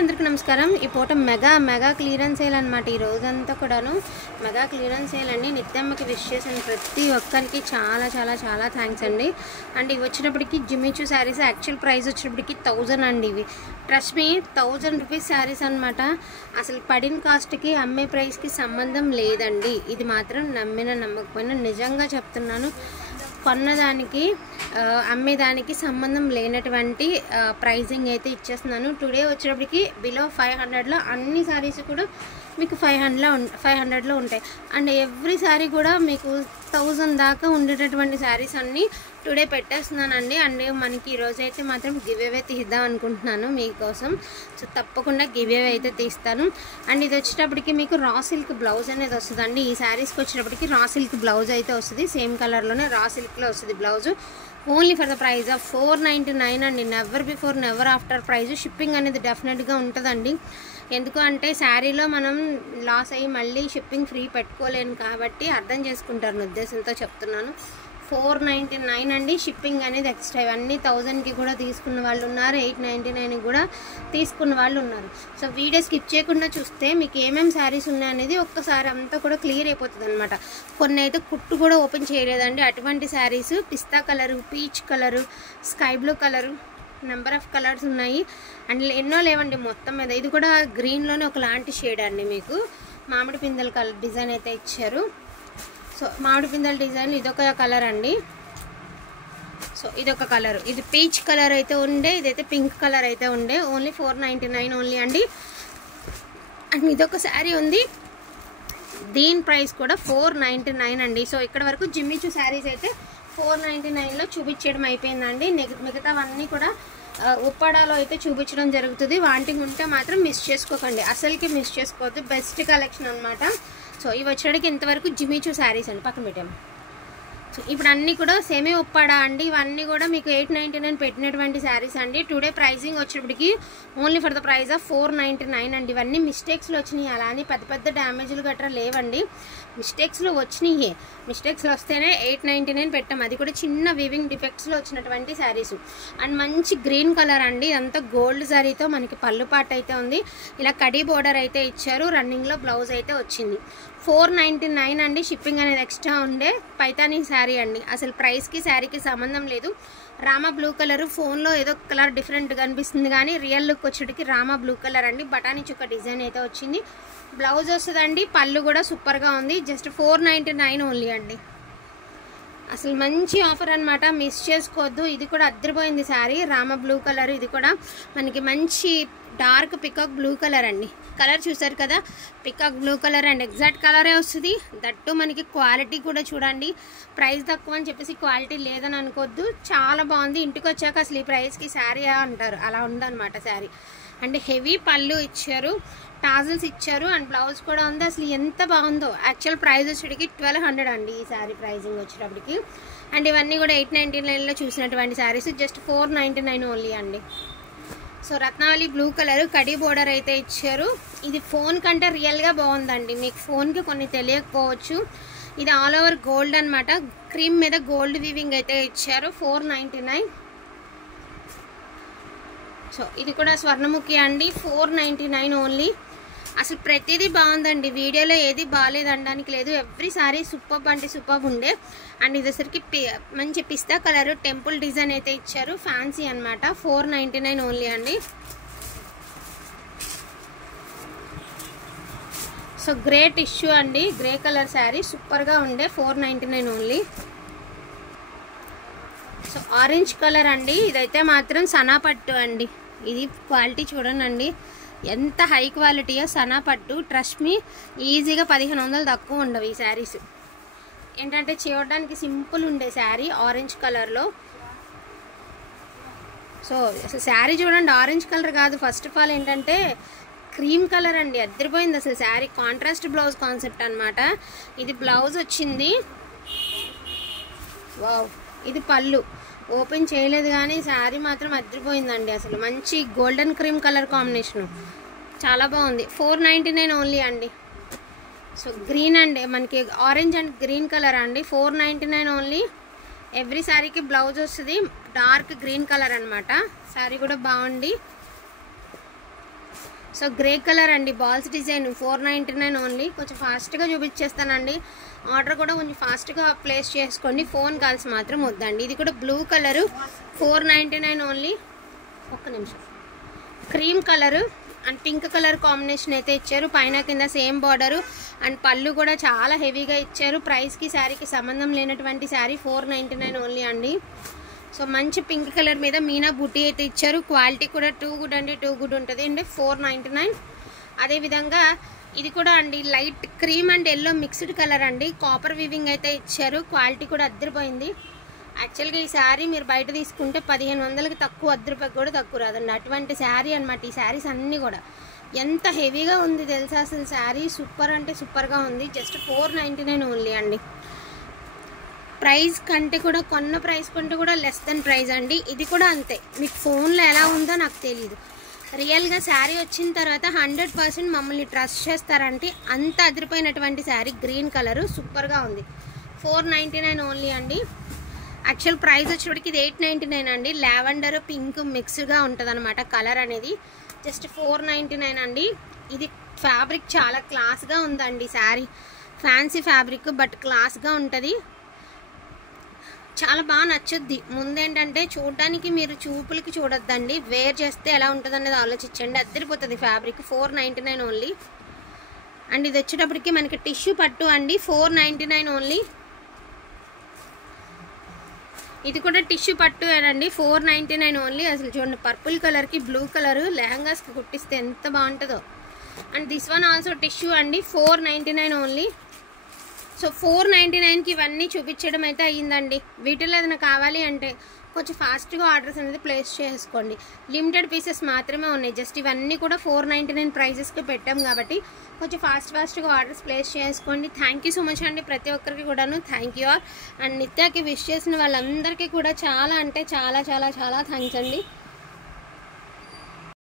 అందరికీ నమస్కారం। ఈ పూట మెగా క్లియరెన్స్ సేల్ అన్నమాట। ఈ రోజంతా కూడాను మెగా క్లియరెన్స్ సేల్ అండి। నిత్యమ్మకి విష్ చేసిన ప్రతి ఒక్కరికి చాలా చాలా చాలా థాంక్స్ అండి। అండ్ ఇవి వచ్చేటప్పటికి జిమ్మిచూ సారీస్ యాక్చువల్ ప్రైస్ వచ్చేటప్పటికి 1000 అండి। ఇవి ట్రస్ట్ మీ 1000 రూపీస్ సారీస్ అన్నమాట। అసలు పడిన కాస్ట్ కి అమ్మే ప్రైస్ కి సంబంధం లేదండి। ఇది మాత్రం నమ్మినా నమ్మకపోయినా నిజంగా చెప్తున్నాను। కొన్నదానికి అమ్మేదానికి సంబంధం లేనటువంటి ప్రైజింగ్ అయితే ఇచ్చేస్తున్నాను। టుడే వచ్చేటప్పటికి బిలో 500లో అన్ని సారీస్ కూడా మీకు 500లో ఉంటాయి। అండ్ ఎవ్రీ సారీ కూడా మీకు 1000 దాకా ఉండేటటువంటి సారీస్ అన్నీ టుడే పెట్టేస్తున్నానండి। అండ్ మనకి ఈరోజు అయితే మాత్రం గివ్ అవే తీద్దాం అనుకుంటున్నాను మీకోసం। సో తప్పకుండా గివ్ అవే అయితే తీస్తాను। అండ్ ఇది వచ్చేటప్పటికి మీకు రా సిల్క్ బ్లౌజ్ అనేది వస్తుందండి। ఈ శారీస్కి వచ్చేటప్పటికి రా సిల్క్ బ్లౌజ్ అయితే వస్తుంది। సేమ్ కలర్లోనే రా సిల్క్లో వస్తుంది blouse. Only for the price of 499 అండి। Never before never after price. Shipping అనేది డెఫినెట్గా ఉంటుందండి। ఎందుకు అంటే శారీలో మనం లాస్ అయ్యి మళ్ళీ షిప్పింగ్ ఫ్రీ పెట్టుకోలేను కాబట్టి అర్థం చేసుకుంటారు ఉద్దేశంతో చెప్తున్నాను। 499 అండి। షిప్పింగ్ అనేది ఎక్స్ట్రా। ఇవన్నీ 1000కి కూడా తీసుకున్న వాళ్ళు ఉన్నారు, 899కి కూడా తీసుకున్న వాళ్ళు ఉన్నారు। సో వీడియో స్కిప్ చేయకుండా చూస్తే మీకు ఏమేమి శారీస్ ఉన్నాయనేది ఒక్కసారి అంతా కూడా క్లియర్ అయిపోతుంది అనమాట। కొన్ని అయితే కుట్టు కూడా ఓపెన్ చేయలేదండి అటువంటి శారీస్। పిస్తా colour, peach colour, sky blue colour, number of colours ఉన్నాయి। అండ్ ఎన్నో లేవండి మొత్తం మీద। ఇది కూడా గ్రీన్లోనే ఒకలాంటి షేడ్ అండి। మీకు మామిడి పిందెల కలర్ డిజైన్ అయితే ఇచ్చారు। సో మామిడి పిందెల డిజైన్ ఇదొక కలర్ అండి। సో ఇదొక కలర్, ఇది పీచ్ కలర్ అయితే ఉండే, ఇదైతే పింక్ కలర్ అయితే ఉండే। ఓన్లీ 499 ఓన్లీ అండి। అండ్ ఇదొక శారీ ఉంది, దీని ప్రైస్ కూడా 499 అండి। సో ఇక్కడ వరకు జిమ్మిచూ శారీస్ అయితే 499లో చూపించడం అయిపోయిందండి। మిగతావన్నీ కూడా ఉప్పాడాలో అయితే చూపించడం జరుగుతుంది। వాంటింగ్ ఉంటే మాత్రం మిస్ చేసుకోకండి, అసలుకి మిస్ చేసుకోవద్దు। బెస్ట్ కలెక్షన్ అనమాట। సో ఇవి వచ్చేటికి ఇంతవరకు జిమ్మిచూ శారీస్ అండి, పక్కన పెట్టాము। సో ఇప్పుడు అన్నీ కూడా సెమీ ఉప్పాడా అండి। ఇవన్నీ కూడా మీకు 899 పెట్టినటువంటి శారీస్ అండి। టుడే ప్రైజింగ్ వచ్చేటప్పటికి only for the price of 499 అండి। ఇవన్నీ మిస్టేక్స్లో వచ్చినాయి, అలా అని పెద్ద పెద్ద డ్యామేజ్లు గట్రా లేవండి। మిస్టేక్స్లో వచ్చినాయి, మిస్టేక్స్లో వస్తేనే 899 పెట్టాం, అది కూడా చిన్న వీవింగ్ డిఫెక్ట్స్లో వచ్చినటువంటి శారీస్। అండ్ మంచి గ్రీన్ కలర్ అండి, అంతా గోల్డ్ శారీతో మనకి పళ్ళు పాట అయితే ఉంది। ఇలా కడీ బోర్డర్ అయితే ఇచ్చారు, రన్నింగ్లో బ్లౌజ్ అయితే వచ్చింది। 499 అండి। షిప్పింగ్ అనేది ఎక్స్ట్రా ఉండే పైతానీ శారీ అండి। అసలు ప్రైస్కి శారీకి సంబంధం లేదు। రామా బ్లూ కలర్, ఫోన్లో ఏదో కలర్ డిఫరెంట్గా అనిపిస్తుంది కానీ రియల్ లుక్ వచ్చేటికి రామా బ్లూ కలర్ అండి। బటానీ చుక్క డిజైన్ అయితే వచ్చింది, బ్లౌజ్ వస్తుందండి, పళ్ళు కూడా సూపర్గా ఉంది। జస్ట్ 499 ఓన్లీ అండి। అసలు మంచి ఆఫర్ అనమాట, మిస్ చేసుకోవద్దు। ఇది కూడా అద్దరిపోయింది శారీ, రామా బ్లూ కలర్। ఇది కూడా మనకి మంచి డార్క్ పికాక్ బ్లూ కలర్ అండి। కలర్ చూసారు కదా, peacock blue colour and exact కలరే వస్తుంది। దట్టు మనకి క్వాలిటీ కూడా చూడండి, ప్రైస్ తక్కువ అని చెప్పేసి క్వాలిటీ లేదని అనుకోవద్దు, చాలా బాగుంది। ఇంటికి వచ్చాక అసలు ఈ ప్రైస్కి శారీ అంటారు, అలా ఉందన్నమాట శారీ। అండ్ హెవీ పళ్ళు ఇచ్చారు, టాజల్స్ ఇచ్చారు, అండ్ బ్లౌజ్ కూడా ఉంది। అసలు ఎంత బాగుందో। యాక్చువల్ ప్రైస్ వచ్చేటికి 1200 అండి ఈ శారీ ప్రైజింగ్ వచ్చేటప్పటికి। అండ్ ఇవన్నీ కూడా 899లో చూసినటువంటి శారీస్, జస్ట్ 499 ఓన్లీ అండి। సో రత్నావళి బ్లూ కలర్ కడీ బోర్డర్ అయితే ఇచ్చారు। ఇది ఫోన్ కంటే రియల్గా బాగుందండి, మీకు ఫోన్కి కొన్ని తెలియకపోవచ్చు। ఇది ఆల్ ఓవర్ గోల్డ్ అనమాట, క్రీమ్ మీద గోల్డ్ వీవింగ్ అయితే ఇచ్చారు। 499। సో ఇది కూడా స్వర్ణముఖి అండి, 499 ఓన్లీ। అసలు ప్రతిదీ బాగుందండి, వీడియోలో ఏది బాగాలేదు అనడానికి లేదు, ఎవ్రీ సారీ సూపర్ అంటే సూపర్ ఉండే। అండ్ ఇదేసరికి మంచి పిస్తా కలర్ టెంపుల్ డిజైన్ అయితే ఇచ్చారు, ఫ్యాన్సీ అనమాట। 499 ఓన్లీ అండి। సో గ్రే టిష్యూ అండి, గ్రే కలర్ శారీ సూపర్గా ఉండే, 499 ఓన్లీ। సో ఆరెంజ్ కలర్ అండి, ఇదైతే మాత్రం సనా పట్టు అండి। ఇది క్వాలిటీ చూడండి ఎంత హై క్వాలిటీయో, సనా పట్టు। ట్రస్ట్ మీ ఈజీగా 1500 తక్కువ ఉండవు ఈ శారీస్। ఏంటంటే చూడడానికి సింపుల్ ఉండే శారీ ఆరెంజ్ కలర్లో। సో అసలు శారీ చూడండి, ఆరెంజ్ కలర్ కాదు, ఫస్ట్ ఆఫ్ ఆల్ ఏంటంటే క్రీమ్ కలర్ అండి, అద్దరిపోయింది అసలు శారీ। కాంట్రాస్ట్ బ్లౌజ్ కాన్సెప్ట్ అనమాట। ఇది బ్లౌజ్ వచ్చింది, వావ్। ఇది పళ్ళు ఓపెన్ చేయలేదు కానీ శారీ మాత్రం అద్దరిపోయిందండి అసలు। మంచి గోల్డెన్ క్రీమ్ కలర్ కాంబినేషను, చాలా బాగుంది। 499 ఓన్లీ అండి। సో గ్రీన్ అండి, మనకి ఆరెంజ్ అండ్ గ్రీన్ కలర్ అండి, 499 ఓన్లీ। ఎవ్రీ శారీకి బ్లౌజ్ వస్తుంది, డార్క్ గ్రీన్ కలర్ అనమాట। శారీ కూడా బాగుంది। సో గ్రే కలర్ అండి, బాల్స్ డిజైన్, 499 ఓన్లీ. కొంచెం ఫాస్ట్గా చూపించేస్తానండి. ఆర్డర్ కూడా కొంచెం ఫాస్ట్గా ప్లేస్ చేసుకోండి, ఫోన్ కాల్స్ మాత్రం వద్దండి. ఇది కూడా బ్లూ కలరు, 499 ఓన్లీ. ఒక్క నిమిషం. Cream colour and pink colour combination అయితే ఇచ్చారు. పైన కింద సేమ్ బార్డరు అండ్ పళ్ళు కూడా చాలా హెవీగా ఇచ్చారు. ప్రైస్కి శారీకి సంబంధం లేనటువంటి శారీ, 499 ఓన్లీ అండి. సో మంచి పింక్ కలర్ మీద మీనా బుటీ అయితే ఇచ్చారు. క్వాలిటీ కూడా టూ గుడ్ అండి, టూ గుడ్ ఉంటుంది అండి, 499. అదేవిధంగా ఇది కూడా అండి light cream and yellow mixed colour అండి, కాపర్ వీవింగ్ అయితే ఇచ్చారు. క్వాలిటీ కూడా అద్దరిపోయింది. యాక్చువల్గా ఈ శారీ మీరు బయట తీసుకుంటే 1500కి తక్కువ, రూపాయకి కూడా తక్కువ రాదండి. అటువంటి శారీ అనమాట. ఈ శారీస్ అన్నీ కూడా ఎంత హెవీగా ఉంది తెలుసా అసలు. శారీ సూపర్ అంటే సూపర్గా ఉంది. జస్ట్ 499 ఓన్లీ అండి. ప్రైస్ కంటే కూడా కొన్న ప్రైస్ కంటే కూడా లెస్ దెన్ ప్రైస్ అండి. ఇది కూడా అంతే. మీకు ఫోన్లో ఎలా ఉందో నాకు తెలియదు, రియల్గా శారీ వచ్చిన తర్వాత 100% మమ్మల్ని ట్రస్ట్ చేస్తారంటే అంత అదిరిపోయినటువంటి శారీ. గ్రీన్ కలరు సూపర్గా ఉంది, 499 ఓన్లీ అండి. యాక్చువల్ ప్రైస్ వచ్చేటికి ఇది 899 అండి. లావెండర్ పింక్ మిక్స్గా ఉంటుంది అనమాట కలర్ అనేది. జస్ట్ 499 అండి. ఇది ఫ్యాబ్రిక్ చాలా క్లాస్గా ఉందండి శారీ. ఫ్యాన్సీ ఫ్యాబ్రిక్ బట్ క్లాస్గా ఉంటుంది, చాలా బాగా నచ్చుద్ది. ముందేంటంటే చూడడానికి మీరు చూపులకి చూడొద్దండి, వేర్ చేస్తే ఎలా ఉంటుంది అనేది ఆలోచించండి. అద్దరిపోతుంది ఫ్యాబ్రిక్, 499 ఓన్లీ. అండ్ ఇది వచ్చేటప్పటికి మనకి టిష్యూ పట్టు అండి, 499 ఓన్లీ. ఇది కూడా టిష్యూ పట్టు ఏనండి, 499 ఓన్లీ. అసలు చూడండి, పర్పుల్ కలర్కి బ్లూ కలర్ లెహంగాస్కి కుట్టిస్తే ఎంత బాగుంటుందో. And this one also tissue అండి, 499 ఓన్లీ. సో 499కి ఇవన్నీ చూపించడం అయితే అయ్యిందండి. వీటిలో ఏదైనా కావాలి అంటే కొంచెం ఫాస్ట్గా ఆర్డర్స్ అనేది ప్లేస్ చేసుకోండి. లిమిటెడ్ పీసెస్ మాత్రమే ఉన్నాయి. జస్ట్ ఇవన్నీ కూడా 499 ప్రైజెస్కి పెట్టాం కాబట్టి కొంచెం ఫాస్ట్గా ఆర్డర్స్ ప్లేస్ చేసుకోండి. థ్యాంక్ యూ సో మచ్ అండి ప్రతి ఒక్కరికి కూడాను. Thank you all. అండ్ నిత్యాకి విష్ చేసిన వాళ్ళందరికీ కూడా చాలా అంటే చాలా చాలా చాలా థ్యాంక్స్ అండి.